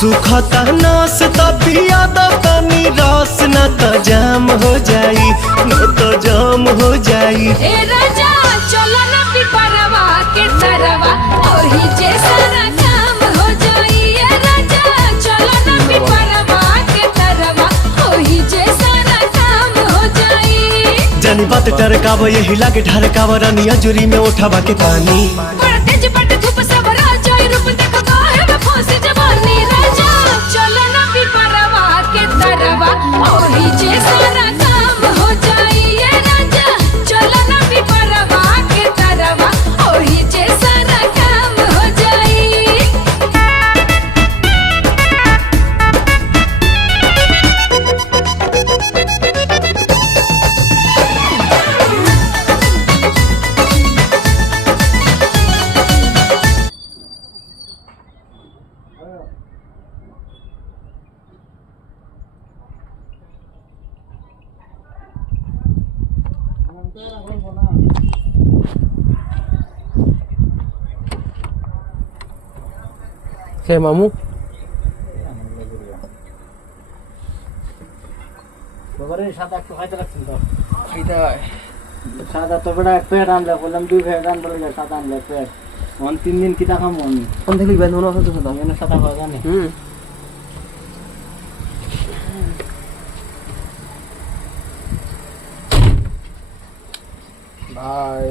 सुखता नस पिया तनी रस न तो जाम हो जाई, न तो जाम हो जाई। ए राजा चलो ना पिपरवा के तरवा ओही जे सारा काम हो जाई। ए राजा चलो ना पिपरवा के तरवा ओही जे सारा काम हो जाई। जानी बात टरकाव यही लागे ढरकाव रानिया जुरी में उठावा के पानी। बड़ा तेज बट धूप सब राजा रूप देख काहे में फंसी जवानी। राजा चलो ना पिपरवा के तरवा ओही जे सारा काम हो जाई। ए राजा चलो ना पिपरवा के तरवा ओही जे सारा काम हो जाई। কে মামু বাবারে সাদা একটু খাইতে রাখছেন তো খাইতে হয় সাদা তো বড় এক প্যাট আনলে বললাম 2 প্যাট আনতে লাগে সাদা আনলে প্যাট 3 দিন কিটা খামো আমি কোন থেকে বেন হলো হতো তো এনে সাদা খাওয়া জানি বাই